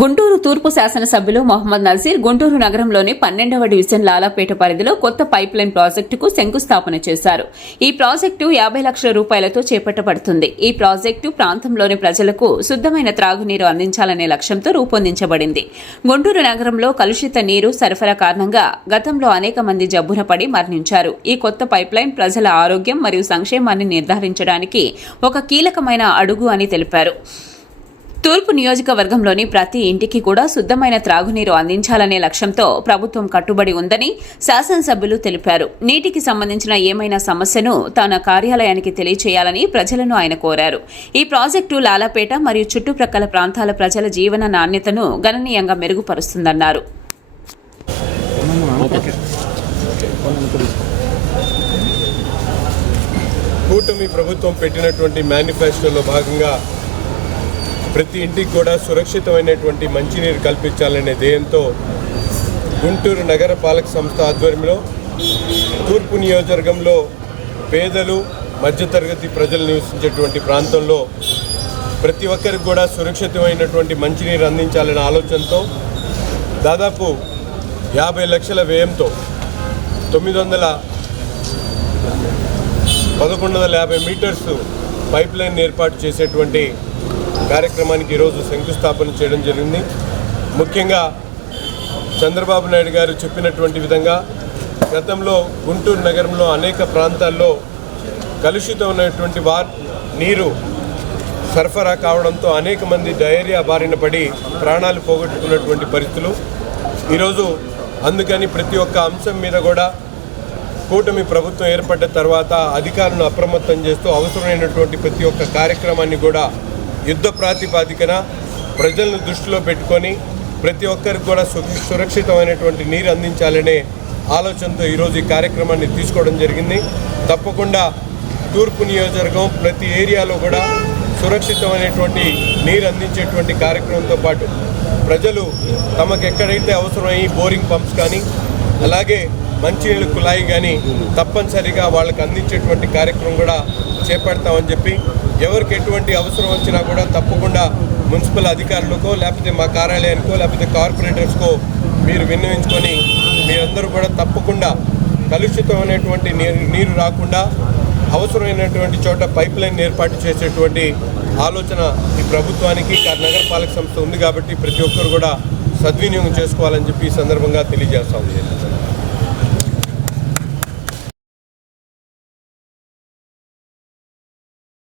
గుంటూరు తూర్పు శాసనసభ్యులు మొహమ్మద్ నజీర్ గుంటూరు నగరంలోని పన్నెండవ డివిజన్ లాలాపేట పరిధిలో కొత్త పైప్ లైన్ ప్రాజెక్టుకు శంకుస్థాపన చేశారు. ఈ ప్రాజెక్టు యాభై లక్షల రూపాయలతో చేపట్టబడుతుంది. ఈ ప్రాజెక్టు ప్రాంతంలోని ప్రజలకు శుద్దమైన త్రాగునీరు అందించాలనే లక్ష్యంతో రూపొందించబడింది. గుంటూరు నగరంలో కలుషిత నీరు సరఫరా కారణంగా గతంలో అనేక మంది జబ్బున పడి మరణించారు. ఈ కొత్త పైప్ లైన్ ప్రజల ఆరోగ్యం మరియు సంక్షేమాన్ని నిర్ధారించడానికి ఒక కీలకమైన అడుగు అని తెలిపారు. తూర్పు నియోజకవర్గంలోని ప్రతి ఇంటికి కూడా శుద్ధమైన త్రాగునీరు అందించాలనే లక్ష్యంతో ప్రభుత్వం కట్టుబడి ఉందని శాసనసభ్యులు తెలిపారు. నీటికి సంబంధించిన ఏమైనా సమస్యను తన కార్యాలయానికి తెలియచేయాలని ప్రజలను ఆయన కోరారు. ఈ ప్రాజెక్టు లాలాపేట మరియు చుట్టుప్రక్కల ప్రాంతాల ప్రజల జీవన నాణ్యతను గణనీయంగా మెరుగుపరుస్తుందన్నారు. కూటమి ప్రభుత్వం పెట్టినటువంటి మేనిఫెస్టోలో భాగంగా ప్రతి ఇంటికి కూడా సురక్షితమైనటువంటి మంచినీరు కల్పించాలనే ధ్యేయంతో గుంటూరు నగర పాలక సంస్థ ఆధ్వర్యంలో తూర్పు నియోజకవర్గంలో పేదలు మధ్యతరగతి ప్రజలు నివసించేటువంటి ప్రాంతంలో ప్రతి ఒక్కరికి కూడా సురక్షితమైనటువంటి మంచినీరు అందించాలనే ఆలోచనతో దాదాపు యాభై లక్షల వ్యయంతో తొమ్మిది వందల పదకొండు వందల యాభై మీటర్స్ పైప్ లైన్ ఏర్పాటు చేసేటువంటి కార్యక్రమానికి ఈరోజు శంకుస్థాపన చేయడం జరిగింది. ముఖ్యంగా చంద్రబాబు నాయుడు గారు చెప్పినటువంటి విధంగా గతంలో గుంటూరు నగరంలో అనేక ప్రాంతాల్లో కలుషితమైనటువంటి వా నీరు సరఫరా కావడంతో అనేక మంది డయేరియా బారిన పడి ప్రాణాలు పోగొట్టుకున్నటువంటి పరిస్థితులు. ఈరోజు అందుకని ప్రతి ఒక్క అంశం మీద కూడా కూటమి ప్రభుత్వం ఏర్పడ్డ తర్వాత అధికారులను అప్రమత్తం చేస్తూ అవసరమైనటువంటి ప్రతి ఒక్క కార్యక్రమాన్ని కూడా యుద్ధ ప్రాతిపాదికన ప్రజలను దృష్టిలో పెట్టుకొని ప్రతి ఒక్కరికి కూడా సు- సురక్షితమైనటువంటి నీరు అందించాలనే ఆలోచనతో ఈరోజు ఈ కార్యక్రమాన్ని తీసుకోవడం జరిగింది. తప్పకుండా తూర్పు నియోజకవర్గం ప్రతి ఏరియాలో కూడా సురక్షితమైనటువంటి నీరు అందించేటువంటి కార్యక్రమంతో పాటు ప్రజలు తమకు ఎక్కడైతే అవసరమై బోరింగ్ పంప్స్ కానీ అలాగే మంచినీళ్ళ కుళాయి కానీ తప్పనిసరిగా వాళ్ళకి అందించేటువంటి కార్యక్రమం కూడా చేపడతామని చెప్పి ఎవరికి ఎటువంటి అవసరం వచ్చినా కూడా తప్పకుండా మున్సిపల్ అధికారులకో లేకపోతే మా కార్యాలయానికో లేకపోతే కార్పొరేటర్స్కో మీరు విన్నవించుకొని మీరందరూ కూడా తప్పకుండా కలుషితమైనటువంటి నీరు నీరు రాకుండా అవసరమైనటువంటి చోట పైప్ లైన్ ఏర్పాటు చేసేటువంటి ఆలోచన ఈ ప్రభుత్వానికి నగరపాలక సంస్థ ఉంది కాబట్టి ప్రతి ఒక్కరు కూడా సద్వినియోగం చేసుకోవాలని చెప్పి ఈ సందర్భంగా తెలియజేస్తాం